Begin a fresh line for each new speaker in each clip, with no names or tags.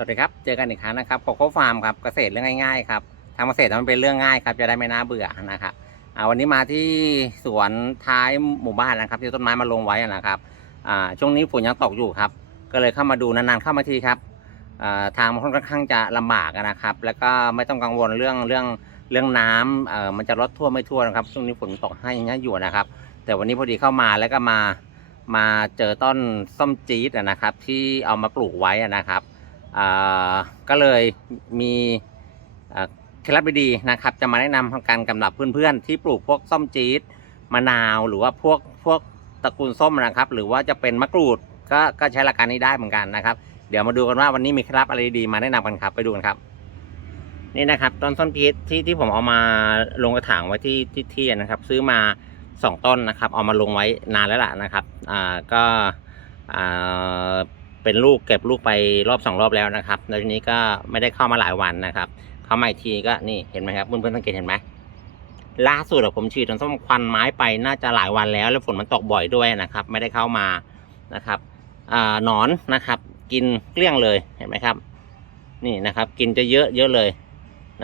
สวัสดีครับ เจอกันอีกครั้งนะครับโคโค่ฟาร์มครับ เกษตรเรื่องง่ายๆครับทำเกษตรมันเป็นเรื่องง่ายครับ จะได้ไม่น่าเบื่อนะครับอ่าวันนี้มาที่สวนท้ายหมู่บ้านนะครับ ที่ต้นไม้มาลงไว้นะครับอ่าช่วงนี้ฝนยังตกอยู่ครับ ก็เลยเข้ามาดูนานๆเข้ามาทีครับอ่าทางมันค่อนข้างจะลำบากนะครับ แล้วก็ไม่ต้องกังวลเรื่องเรื่องเรื่องน้ำอ่อมันจะลดทั่วไม่ทั่วนะครับ ช่วงนี้ฝนตกให้อย่างเงี้ยอยู่นะครับ แต่วันนี้พอดีเข้ามาแล้วก็มามาเจอต้นส้มจี๊ดอะนะครับ ที่เอามาปลูกไว้นะครับ ก็เลยมีเคล็ดลับดีๆนะครับ จะมาแนะนำกันกำหรับเพื่อนๆ ที่ปลูกพวกส้มจี๊ดมะนาวหรือว่าพวกพวกตระกูลส้มนะครับ หรือว่าจะเป็นมะกรูดก็ก็ใช้หลักการนี้ได้เหมือนกันนะครับ เดี๋ยวมาดูกันว่าวันนี้มีเคล็ดลับอะไรดีมาแนะนำกันครับไปดูกันครับ นี่นะครับต้นส้มจี๊ดที่ที่ผมเอามาลงกระถางไว้ที่ที่ที่นะครับ ซื้อมาสองต้นนะครับ เอามาลงไว้นานแล้วล่ะนะครับอ่าก็อ่า เป็นลูกเก็บลูกไปรอบสองรอบแล้วนะครับแล้วทีนี้ก็ไม่ได้เข้ามาหลายวันนะครับ เข้ามาอีกทีก็นี่เห็นไหมครับเพื่อนๆสังเกตเห็นไหมล่าสุดผมฉีดต้นส้มควันไม้ไปน่าจะหลายวันแล้ว แล้วฝนมันตกบ่อยด้วยนะครับ ไม่ได้เข้ามานะครับอ่าหนอนนะครับ กินเกลี้ยงเลยเห็นไหมครับ นี่นะครับ กินจะเยอะเยอะเลย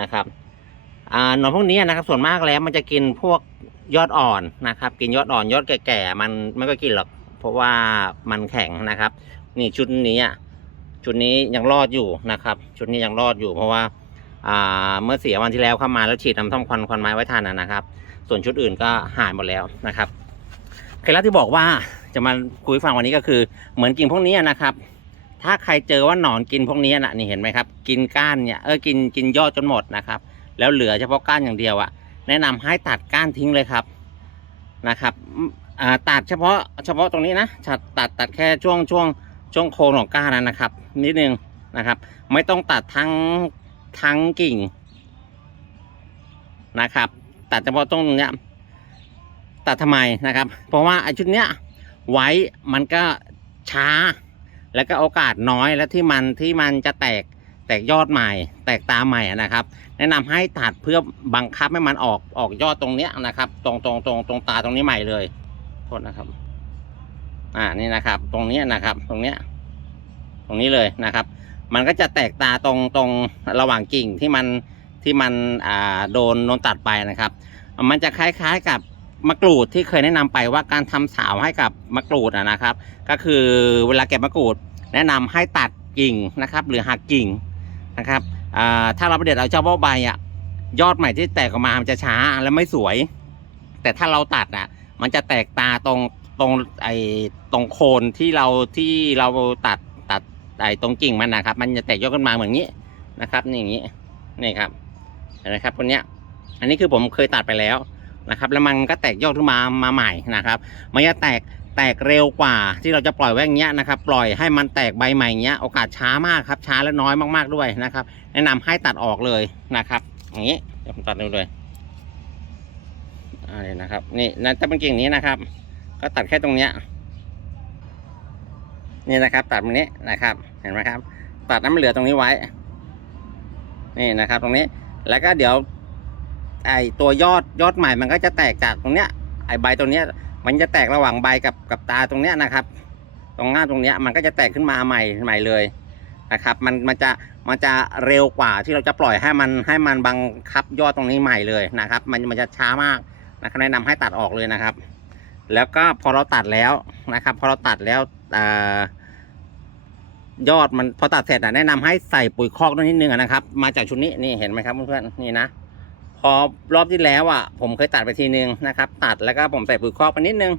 นะครับอ่าหนอนพวกนี้นะครับส่วนมากแล้วมันจะกินพวกยอดอ่อนนะครับ กินยอดอ่อนยอดแก่ๆมันไม่ก็กินหรอก เพราะว่ามันแข็งนะครับ นี่ชุดนี้อะชุดนี้ยังรอดอยู่นะครับ ชุดนี้ยังรอดอยู่เพราะว่าอ่าเมื่อเสียวันที่แล้วเข้ามาแล้วฉีดน้ำท่อมควันควันไม้ไว้ทันนะครับ ส่วนชุดอื่นก็หายหมดแล้วนะครับเคล็ดลับที่บอกว่าจะมาคุยฟังวันนี้ก็คือ เหมือนกิ่งพวกนี้นะครับ ถ้าใครเจอว่าหนอนกินพวกนี้นะนี่เห็นไหมครับ กินก้านเนี่ยเออกินกินยอดจนหมดนะครับ แล้วเหลือเฉพาะก้านอย่างเดียวอะแนะนำให้ตัดก้านทิ้งเลยครับนะครับตัดเฉพาะเฉพาะตรงนี้นะตัดตัดตัดแค่ช่วงช่วง ช่วงโคนของก้านนั้นนะครับ นิดนึงนะครับ ไม่ต้องตัดทั้งทั้งกิ่งนะครับ ตัดเฉพาะตรงเนี้ยตัดทำไมนะครับ เพราะว่าไอชุดเนี้ยไว้มันก็ช้า แล้วก็โอกาสน้อยและที่มันที่มันจะแตกแตกยอดใหม่ แตกตาใหม่นะครับ แนะนำให้ตัดเพื่อบังคับให้มันออกออกยอดตรงเนี้ยนะครับ ตรงตรงตรงตรงตาตรงนี้ใหม่เลยโทษนะครับ อ่านี่นะครับ ตรงเนี้ยนะครับ ตรงเนี้ย ตรงนี้เลยนะครับ มันก็จะแตกตาตรงตรงระหว่างกิ่งที่มันที่มันอ่าโดนโดนตัดไปนะครับ มันจะคล้ายๆกับมะกรูดที่เคยแนะนำไปว่าการทำสาวให้กับมะกรูดนะครับ ก็คือเวลาเก็บมะกรูด แนะนำให้ตัดกิ่งนะครับ หรือหักกิ่งนะครับถ้าเราไปเด็ดเอาเจ้าเบ้าใบอะยอดใหม่ที่แตกออกมามันจะช้าและไม่สวย แต่ถ้าเราตัดอะมันจะแตกตาตรงตรงไอ้ตรงโคนที่เราที่เราตัด ไอ้ตรงกิ่งมันนะครับ มันจะแตกยอดขึ้นมาเหมือนนี้นะครับนี่อย่างนี้นี่ครับนไหมครับคนเนี้ย อันนี้คือผมเคยตัดไปแล้วนะครับ แล้วมันก็แตกยอดขึ้นมามาใหม่นะครับ มันจะแตกแตกเร็วกว่าที่เราจะปล่อยไว้อย่างเงี้ยนะครับ ปล่อยให้มันแตกใบใหม่เงี้ยโอกาสช้ามากครับ ช้าและน้อยมากๆด้วยนะครับ แนะนำให้ตัดออกเลยนะครับ อย่างนี้เดี๋ยวผมตัดดูเลยอ่านี่นะครับ นี่นั่นจะเป็นกิ่งนี้นะครับ ก็ตัดแค่ตรงเนี้ย นี่นะครับ ตัดตรงนี้นะครับ เห็นไหมครับ ตัดน้ำเหลือตรงนี้ไว้ นี่นะครับ ตรงนี้ แล้วก็เดี๋ยว ไอตัวยอดยอดใหม่มันก็จะแตกจากตรงเนี้ย ไอใบตรงเนี้ย มันจะแตกระหว่างใบกับกับตาตรงเนี้ยนะครับ ตรงหน้าตรงเนี้ยมันก็จะแตกขึ้นมาใหม่ใหม่เลยนะครับ มันมันจะมันจะเร็วกว่าที่เราจะปล่อยให้มันให้มันบังคับยอดตรงนี้ใหม่เลยนะครับ มันมันจะช้ามากนะครับแนะนำให้ตัดออกเลยนะครับ แล้วก็พอเราตัดแล้วนะครับ พอเราตัดแล้ว ยอดมันพอตัดเสร็จอะแนะนำให้ใส่ปุ๋ยคอกนิดนึงนะครับ มาจากชุดนี้นี่เห็นไหมครับเพื่อนๆนี่นะพอรอบที่แล้วอะ ผมเคยตัดไปทีนึงนะครับ ตัดแล้วก็ผมใส่ปุ๋ยคอกไปนิดนึง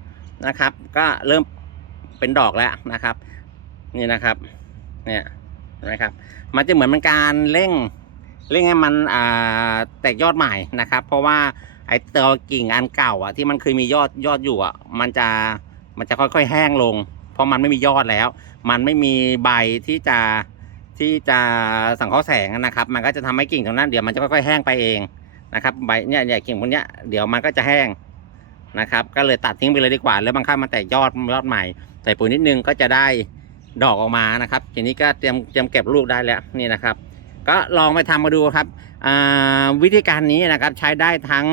นะครับ ก็เริ่มเป็นดอกแล้วนะครับ นี่นะครับ เนี่ยนไหมครับ มันจะเหมือนเป็นการเร่งเร่งให้มันอ่าแตกยอดใหม่นะครับ เพราะว่าไอ้ตัวกิ่งอันเก่าอะที่มันเคยมียอดยอดอยู่อะ มันจะมันจะค่อยๆแห้งลง เพราะมันไม่มียอดแล้ว มันไม่มีใบที่จะที่จะสังเคราะห์แสงนะครับ มันก็จะทำให้กิ่งตรงนั้นเดี๋ยวมันจะค่อยๆแห้งไปเองนะครับใบเนี่ยเนี่ยกิ่งพวกเนี้ยเดี๋ยวมันก็จะแห้งนะครับ ก็เลยตัดทิ้งไปเลยดีกว่า แล้วบางครั้งมันแตกยอดยอดใหม่ใส่ปุ๋ยนิดนึงก็จะได้ดอกออกมานะครับ ทีนี้ก็เตรียมเตรียมเก็บลูกได้แล้วนี่นะครับ ก็ลองไปทำมาดูครับวิธีการนี้นะครับใช้ได้ทั้ง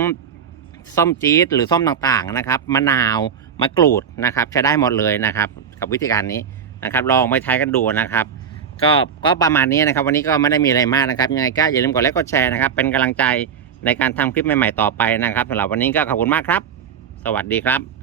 ส้มจี๊ดหรือส้มต่างๆนะครับมะนาวมะกรูดนะครับ ใช้ได้หมดเลยนะครับ กับวิธีการนี้นะครับ ลองไปใช้กันดูนะครับ ก็ก็ประมาณนี้นะครับ วันนี้ก็ไม่ได้มีอะไรมากนะครับยังไงก็อย่าลืมกดไลค์กดแชร์นะครับ เป็นกำลังใจในการทำคลิปใหม่ๆต่อไปนะครับสำหรับวันนี้ก็ขอบคุณมากครับ สวัสดีครับ